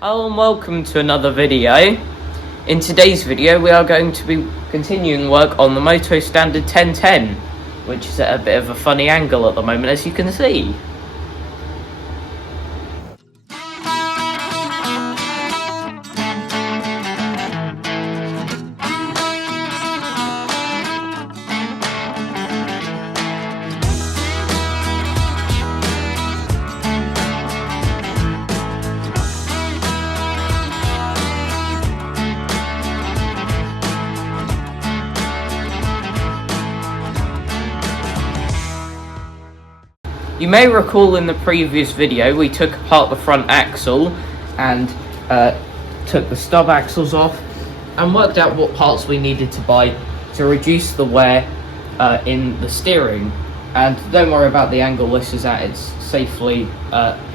Hello and welcome to another video. In today's video we are going to be continuing work on the Motostandard 1010, which is at a bit of a funny angle at the moment, as you can see. You may recall in the previous video we took apart the front axle and took the stub axles off and worked out what parts we needed to buy to reduce the wear in the steering. And don't worry about the angle, this is at, it's safely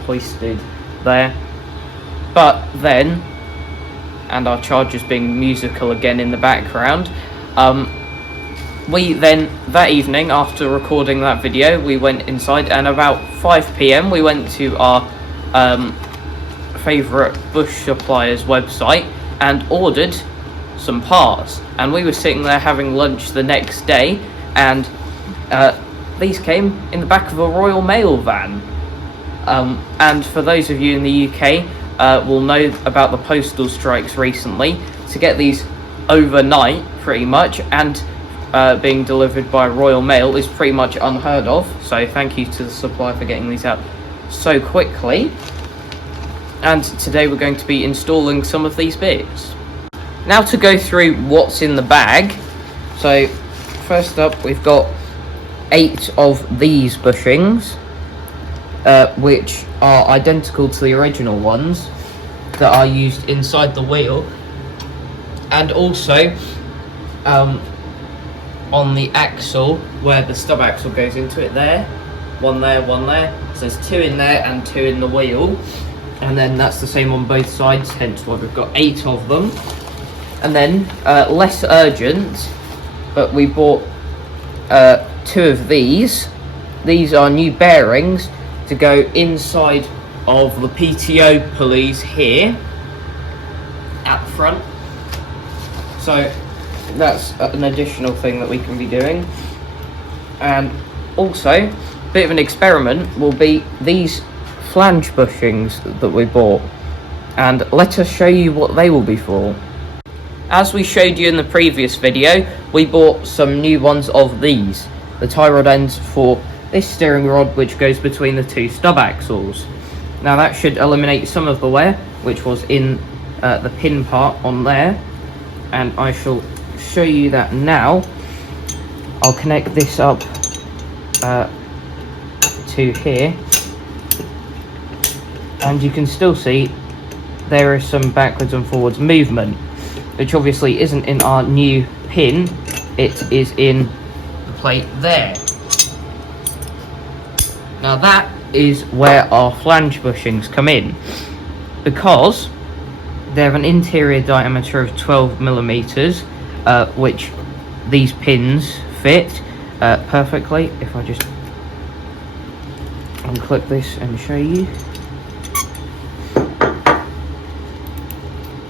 hoisted there. But then, and our charger's being musical again in the background, we then, that evening, after recording that video, we went inside, and about 5 PM we went to our favourite bush supplier's website and ordered some parts. And we were sitting there having lunch the next day, and these came in the back of a Royal Mail van. And for those of you in the UK, will know about the postal strikes recently. To get these overnight, pretty much, and being delivered by Royal Mail is pretty much unheard of, so thank you to the supplier for getting these out so quickly. And today we're going to be installing some of these bits. Now to go through what's in the bag. So first up we've got 8 of these bushings, which are identical to the original ones that are used inside the wheel, and also on the axle where the stub axle goes into it, there, one there, so there's 2 in there and 2 in the wheel, and then that's the same on both sides, hence why we've got 8 of them. And then less urgent, but we bought 2 of these. These are new bearings to go inside of the PTO pulleys here at the front, so that's an additional thing that we can be doing. And also, a bit of an experiment will be these flange bushings that we bought, and let us show you what they will be for. As we showed you in the previous video, we bought some new ones of these, the tie rod ends for this steering rod, which goes between the 2 stub axles. Now that should eliminate some of the wear which was in the pin part on there, and I shall show you that now. I'll connect this up to here, and you can still see there is some backwards and forwards movement, which obviously isn't in our new pin, it is in the plate there. Now that is where our flange bushings come in, because they have an interior diameter of 12mm, which these pins fit perfectly. If I just unclip this and show you,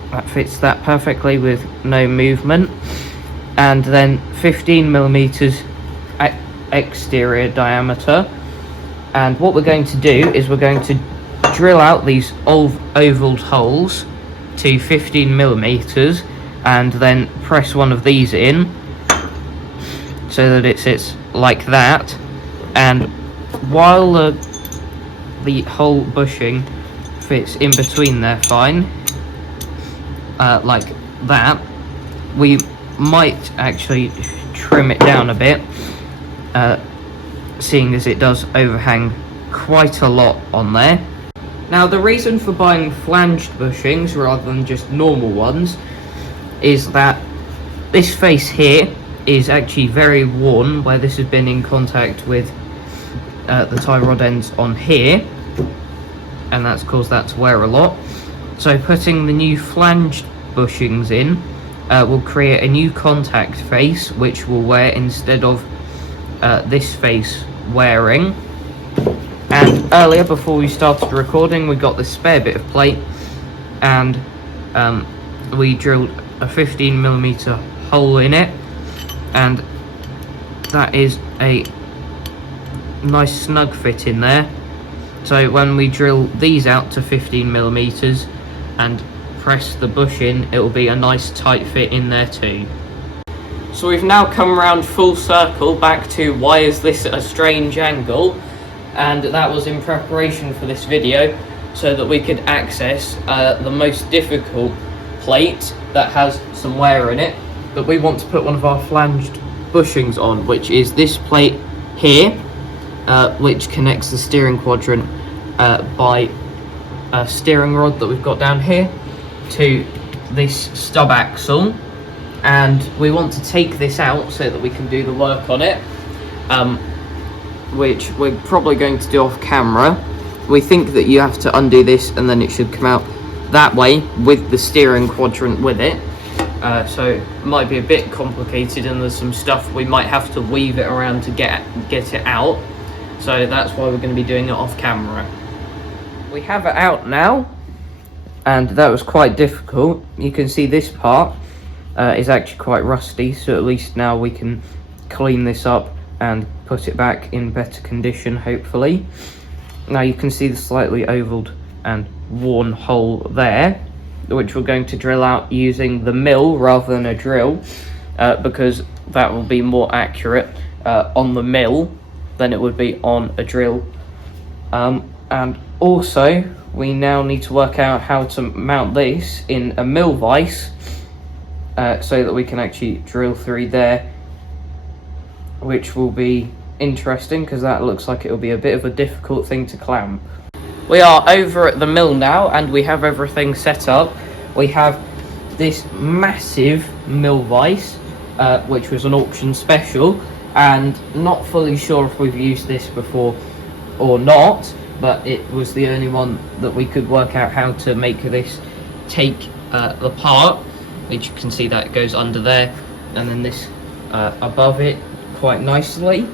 that fits that perfectly with no movement. And then 15mm exterior diameter, and what we're going to do is we're going to drill out these oval holes to 15mm, and then press one of these in so that it sits like that. And while the whole bushing fits in between there fine, like that, we might actually trim it down a bit, seeing as it does overhang quite a lot on there. Now the reason for buying flanged bushings rather than just normal ones is that this face here is actually very worn, where this has been in contact with the tie rod ends on here, and that's caused that to wear a lot. So putting the new flanged bushings in will create a new contact face, which will wear instead of this face wearing. And earlier, before we started recording, we got this spare bit of plate, and we drilled a 15mm hole in it, and that is a nice snug fit in there. So when we drill these out to 15mm and press the bush in, it will be a nice tight fit in there too. So we've now come around full circle back to why is this at a strange angle, and that was in preparation for this video so that we could access the most difficult plate that has some wear in it, but we want to put one of our flanged bushings on, which is this plate here, which connects the steering quadrant by a steering rod that we've got down here to this stub axle, and we want to take this out so that we can do the work on it, which we're probably going to do off camera. We think that you have to undo this and then it should come out that way with the steering quadrant with it, so it might be a bit complicated and there's some stuff we might have to weave it around to get it out, so that's why we're going to be doing it off camera. We have it out now, and that was quite difficult. You can see this part is actually quite rusty, so at least now we can clean this up and put it back in better condition, hopefully. Now you can see the slightly ovaled and worn hole there, which we're going to drill out using the mill rather than a drill, because that will be more accurate on the mill than it would be on a drill. And also we now need to work out how to mount this in a mill vise, so that we can actually drill through there, which will be interesting because that looks like it will be a bit of a difficult thing to clamp. We are over at the mill now and we have everything set up. We have this massive mill vise, which was an auction special, and not fully sure if we've used this before or not, but it was the only one that we could work out how to make this take apart, which you can see that it goes under there, and then this above it quite nicely.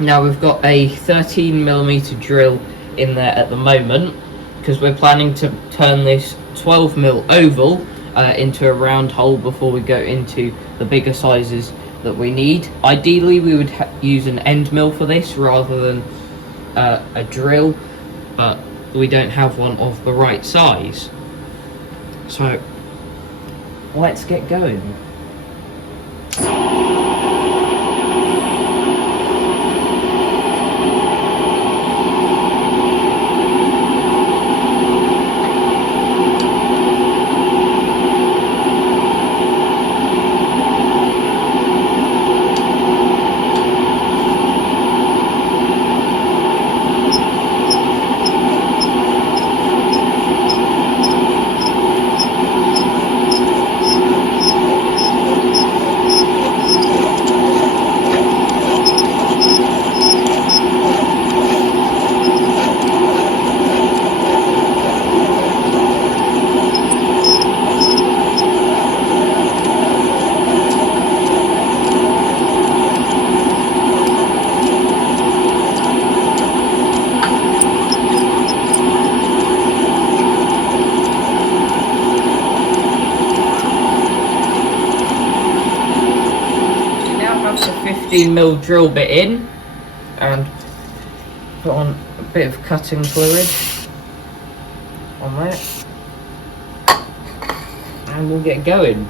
Now we've got a 13mm drill in there at the moment because we're planning to turn this 12mm oval into a round hole before we go into the bigger sizes that we need. Ideally we would use an end mill for this rather than a drill, but we don't have one of the right size, so let's get going. Mil drill bit in and put on a bit of cutting fluid on there, and we'll get going.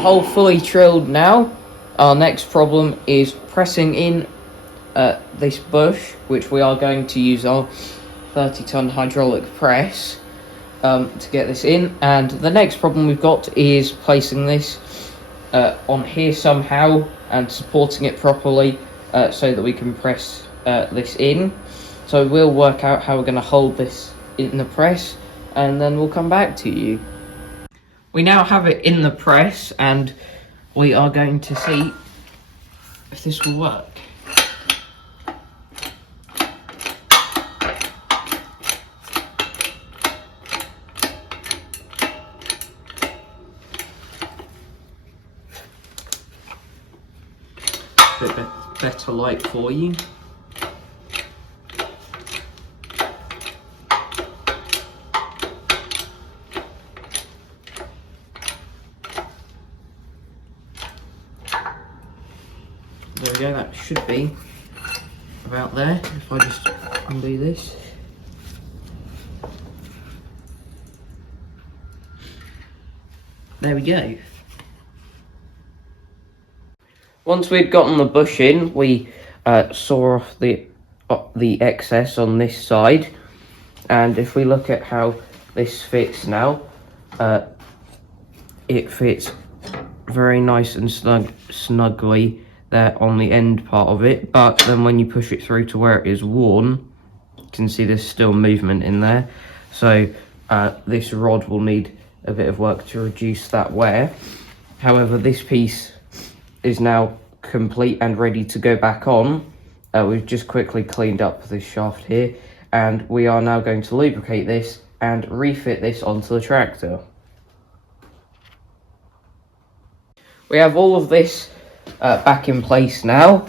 Hole fully drilled now, our next problem is pressing in the this bush, which we are going to use our 30-ton hydraulic press to get this in. And the next problem we've got is placing this on here somehow and supporting it properly so that we can press this in. So we'll work out how we're going to hold this in the press, and then we'll come back to you. We now have it in the press, and we are going to see if this will work. Bit better light for you. There we go, that should be about there. If I just undo this. There we go. Once we'd gotten the bush in, we saw off the excess on this side, and if we look at how this fits now, it fits very nice and snugly there on the end part of it, but then when you push it through to where it is worn, you can see there's still movement in there. So this rod will need a bit of work to reduce that wear. However, this piece is now complete and ready to go back on. We've just quickly cleaned up this shaft here, and we are now going to lubricate this and refit this onto the tractor. We have all of this back in place now,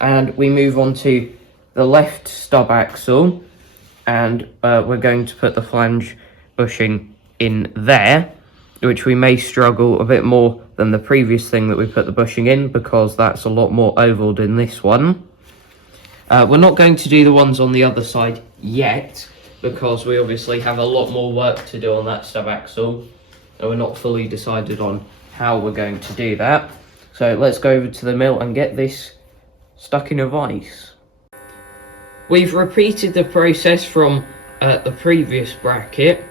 and we move on to the left stub axle, and we're going to put the flange bushing in there, which we may struggle a bit more than the previous thing that we put the bushing in, because that's a lot more ovaled in this one. We're not going to do the ones on the other side yet, because we obviously have a lot more work to do on that stub axle, and we're not fully decided on how we're going to do that. So let's go over to the mill and get this stuck in a vise. We've repeated the process from the previous bracket,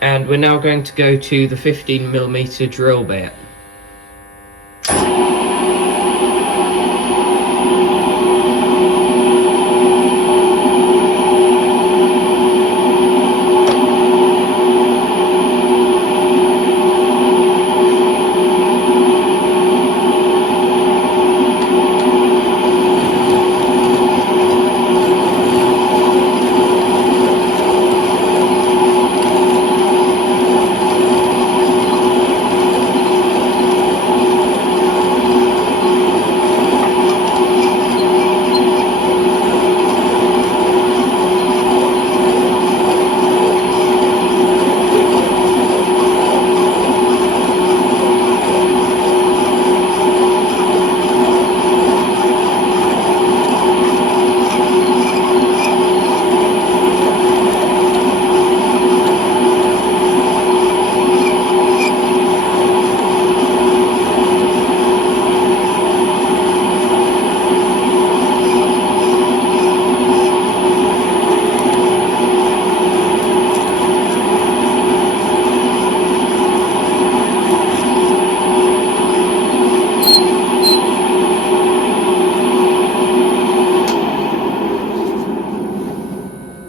and we're now going to go to the 15mm drill bit.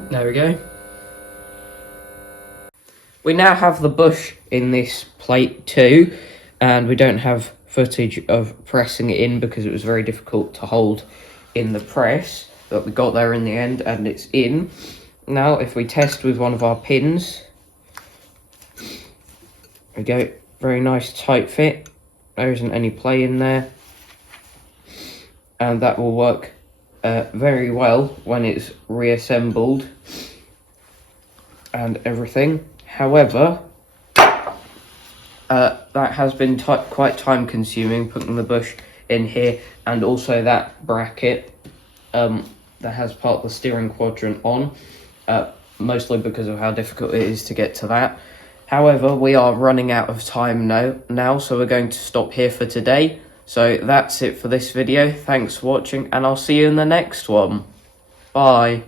There we go. We now have the bush in this plate too, and we don't have footage of pressing it in because it was very difficult to hold in the press, but we got there in the end and it's in. Now if we test with one of our pins, there we go, very nice tight fit, there isn't any play in there, and that will work very well when it's reassembled and everything. However, that has been quite time consuming, putting the bush in here, and also that bracket that has part of the steering quadrant on, mostly because of how difficult it is to get to that. However, we are running out of time now, so we're going to stop here for today. So that's it for this video. Thanks for watching, and I'll see you in the next one. Bye.